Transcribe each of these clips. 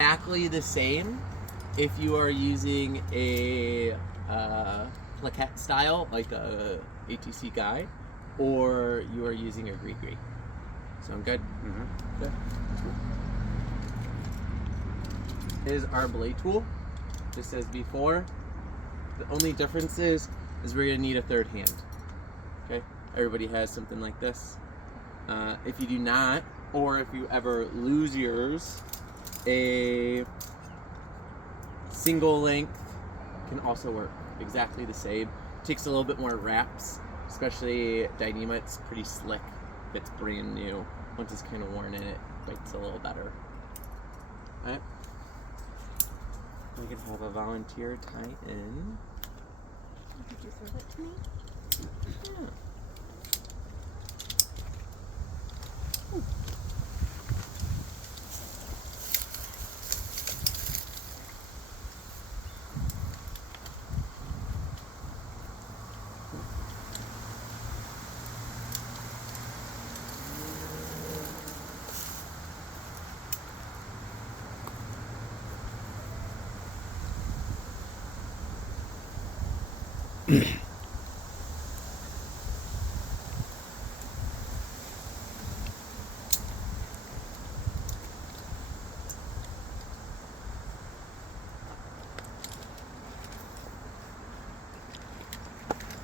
exactly the same if you are using a plaquette style, like a ATC guide, or you are using a gree-gree. Sound good? Mm-hmm. Good. Is our belay tool, just as before. The only difference is we're gonna need a third hand. Okay, everybody has something like this. If you do not, or if you ever lose yours, a single length can also work exactly the same. Takes a little bit more wraps, especially Dyneema. It's pretty slick if it's brand new. Once it's kind of worn in, it bites a little better. All right. We can have a volunteer tie in. Did you throw that to me? Yeah.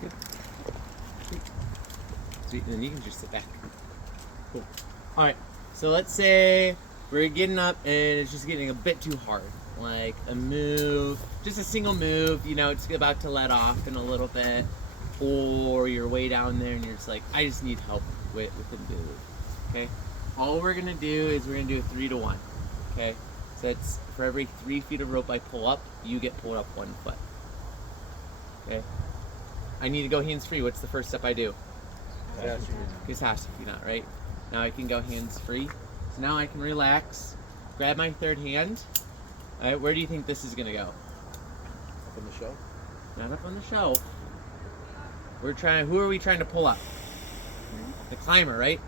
Good. Sweet. And then you can just sit back. Cool. All right. So let's say we're getting up and it's just getting a bit too hard. Like a move, just a single move, you know, it's about to let off in a little bit. Or you're way down there and you're just like, I just need help with the move. Okay? All we're going to do is we're going to do a 3 to 1. Okay? So that's for every 3 feet of rope I pull up, you get pulled up 1 foot. Okay? I need to go hands free. What's the first step I do? Because has to be not, right? Now I can go hands free. So now I can relax, grab my third hand. All right, where do you think this is gonna go? Up on the shelf? Not up on the shelf. Who are we trying to pull up? The climber, right?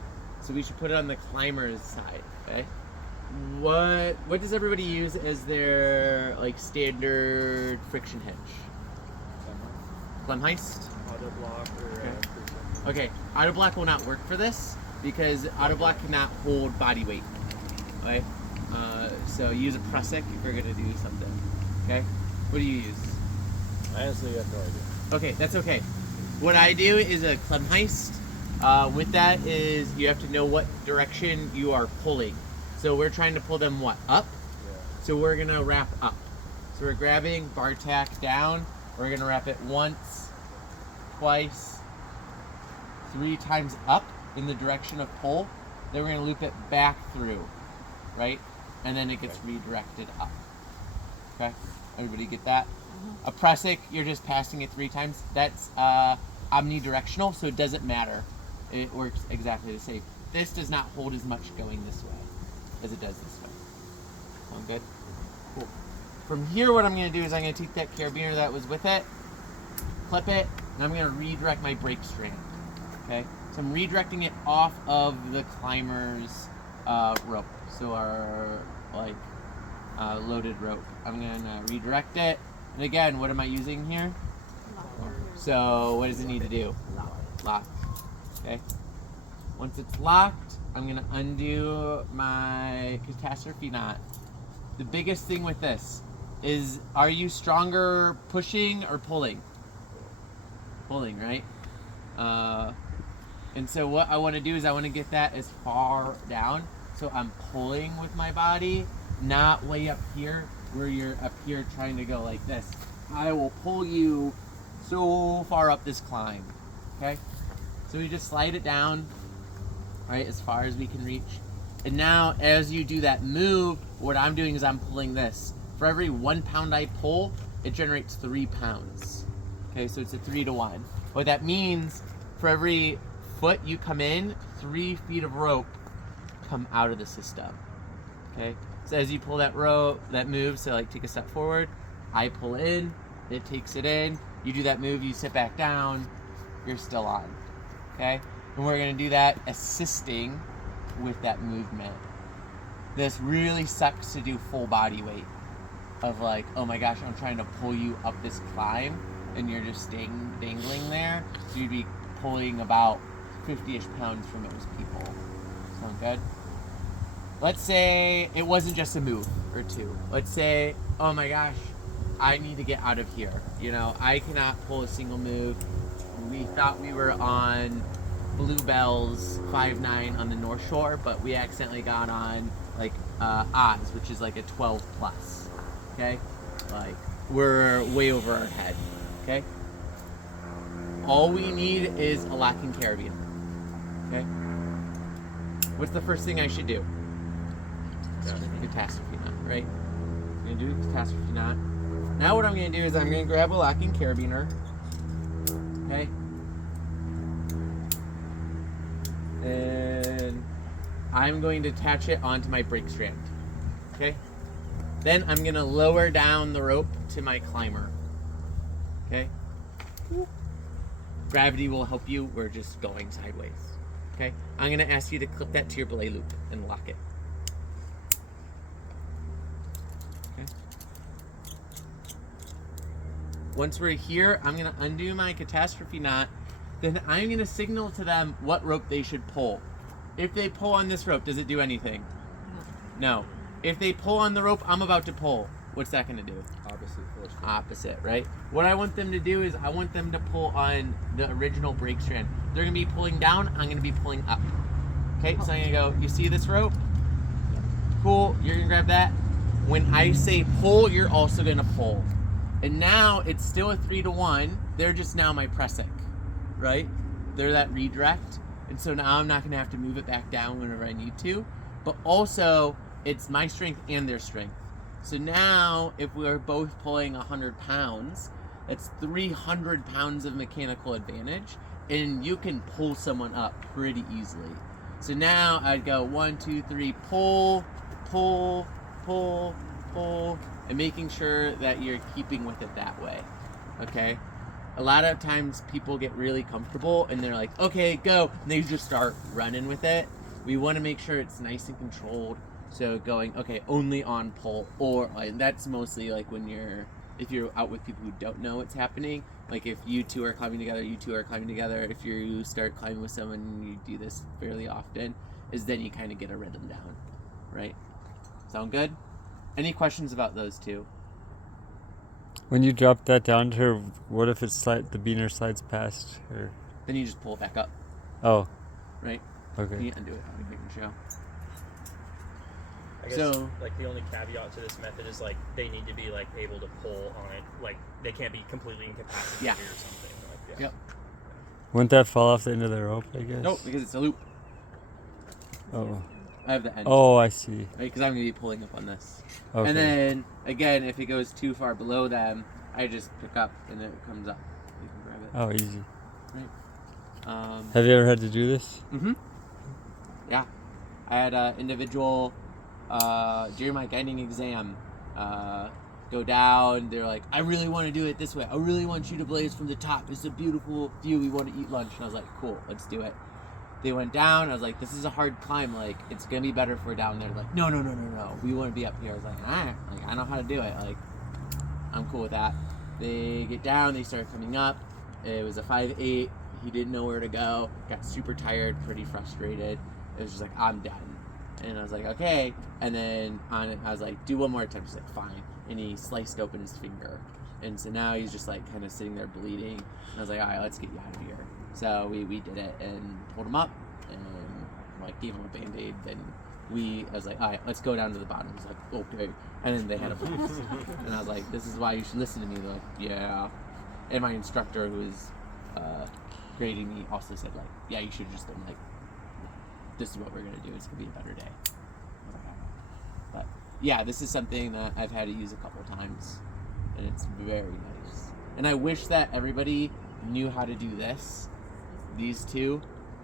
So we should put it on the climber's side, okay? What does everybody use as their like standard friction hitch? Clem heist? Auto block or Okay, auto block will not work for this because auto block cannot hold body weight. Okay, so use a prusik if you're gonna do something. Okay, what do you use? I honestly have no idea. Okay, that's okay. What I do is a Clem heist. With that is you have to know what direction you are pulling. So we're trying to pull them what? Up? Yeah. So we're gonna wrap up. So we're grabbing bar tack down. We're gonna wrap it once, twice, 3 times up in the direction of pull. Then we're gonna loop it back through, right? And then it gets redirected up. Okay, everybody get that? A prusik, you're just passing it 3 times. That's omnidirectional, so it doesn't matter. It works exactly the same. This does not hold as much going this way as it does this way. Sound good? Cool. From here, what I'm going to do is I'm going to take that carabiner that was with it, clip it, and I'm going to redirect my brake strand. Okay? So I'm redirecting it off of the climber's rope. So our loaded rope. I'm going to redirect it. And again, what am I using here? So what does it need to do? Lock. Okay. Once it's locked, I'm going to undo my catastrophe knot. The biggest thing with this is, are you stronger pushing or pulling? Pulling, right? And so what I want to do is I want to get that as far down. So I'm pulling with my body, not way up here where you're up here trying to go like this. I will pull you so far up this climb. Okay? So we just slide it down, right, as far as we can reach. And now as you do that move, what I'm doing is I'm pulling this. For every 1 pound I pull, it generates 3 pounds. Okay, so it's a 3 to 1. What that means, for every foot you come in, 3 feet of rope come out of the system. Okay, so as you pull that rope, that move, so like take a step forward, I pull in, it takes it in, you do that move, you sit back down, you're still on. Okay, and we're gonna do that assisting with that movement. this really sucks to do full body weight of like, oh my gosh, I'm trying to pull you up this climb and you're just dangling there. So you'd be pulling about 50-ish pounds from most people. Sound good? Let's say it wasn't just a move or two. Let's say, oh my gosh, I need to get out of here. You know, I cannot pull a single move. We thought we were on Bluebell's 5'9" on the North Shore, but we accidentally got on like Oz, which is like a 12 plus. Okay? Like, we're way over our head. Okay? All we need is a locking carabiner. Okay? What's the first thing I should do? Catastrophe knot, right? I'm gonna do the catastrophe knot. Now what I'm gonna do is I'm gonna grab a locking carabiner. Okay? And I'm going to attach it onto my brake strand. Okay? Then I'm gonna lower down the rope to my climber. Okay? Gravity will help you. We're just going sideways. Okay? I'm gonna ask you to clip that to your belay loop and lock it. Okay? Once we're here, I'm gonna undo my catastrophe knot. Then I'm gonna signal to them what rope they should pull. If they pull on this rope, does it do anything? No. If they pull on the rope I'm about to pull, what's that gonna do? Opposite, right? What I want them to do is I want them to pull on the original brake strand. They're gonna be pulling down, I'm gonna be pulling up. Okay, so I'm gonna go, you see this rope? Cool, you're gonna grab that. When I say pull, you're also gonna pull. And now it's still a 3-to-1. They're just now my pressic, right? They're that redirect. And so now I'm not gonna have to move it back down whenever I need to. But also, it's my strength and their strength. So now, if we're both pulling 100 pounds, that's 300 pounds of mechanical advantage, and you can pull someone up pretty easily. So now I'd go 1, 2, 3, pull, pull, pull, pull, and making sure that you're keeping with it that way, okay? A lot of times people get really comfortable and they're like, okay, go, and they just start running with it. We want to make sure it's nice and controlled. So going, okay, only on pull, or like, that's mostly like when if you're out with people who don't know what's happening. Like if you two are climbing together, you two are climbing together. If you start climbing with someone and you do this fairly often, is then you kind of get a rhythm down, right? Sound good? Any questions about those two? When you drop that down to her, what if the beaner slides past her? Then you just pull it back up. Oh. Right? Okay. You undo it. I'll make a show. I guess, So, like, the only caveat to this method is, like, they need to be, like, able to pull on it. Like, they can't be completely incapacitated Yeah. or something. Like, Yep. Wouldn't that fall off the end of the rope, I guess? Nope, because it's a loop. Oh. I have the end. Oh, I see. Right, because I'm going to be pulling up on this. Okay. And then, again, if it goes too far below them, I just pick up and it comes up. You can grab it. Oh, easy. Right. Have you ever had to do this? Mm-hmm. Yeah. I had an individual during my guiding exam go down. They're like, I really want to do it this way. I really want you to blaze from the top. It's a beautiful view. We want to eat lunch. And I was like, cool, let's do it. They went down. I was like, this is a hard climb. Like, it's going to be better if we're down there. They're like, no. We want to be up here. I was like, I know how to do it. Like, I'm cool with that. They get down. They start coming up. It was a 5'8". He didn't know where to go. Got super tired, pretty frustrated. It was just like, I'm done. And I was like, okay. And then on it, I was like, do one more attempt. He's like, fine. And he sliced open his finger. And so now he's just like kind of sitting there bleeding. And I was like, all right, let's get you out of here. So we did it and pulled him up and like gave him a Band-Aid. Then I was like, all right, let's go down to the bottom. He's like, okay. And then they had a box. And I was like, this is why you should listen to me. They're like, yeah. And my instructor who was grading me also said like, yeah, you should have just been like, this is what we're gonna do. It's gonna be a better day. I was like, but yeah, this is something that I've had to use a couple times, and it's very nice. And I wish that everybody knew how to do this. These two,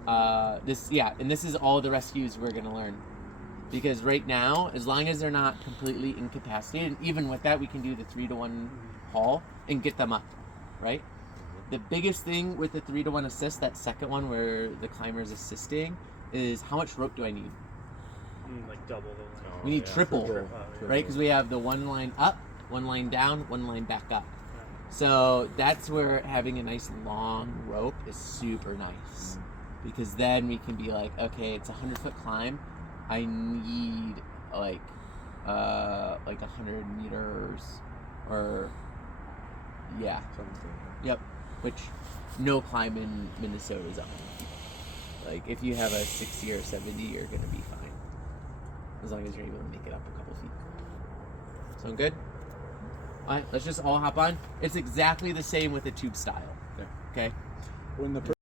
and this is all the rescues we're gonna learn. Because right now, as long as they're not completely incapacitated, and even with that, we can do the 3-to-1 haul and get them up, right? The biggest thing with the 3-to-1 assist, that second one where the climber's assisting, is how much rope do I need? Like double the length. We need triple, Triple. right? Because we have the one line up, one line down, one line back up. So that's where having a nice long rope is super nice, because then we can be like, okay, it's a 100-foot climb. I need like 100 meters, or yeah, yep. Which no climb in Minnesota is 100 feet. Like if you have a 60 or 70, you're gonna be fine, as long as you're able to make it up a couple feet. Sound good? All right, let's just all hop on. It's exactly the same with the tube style. Okay. When the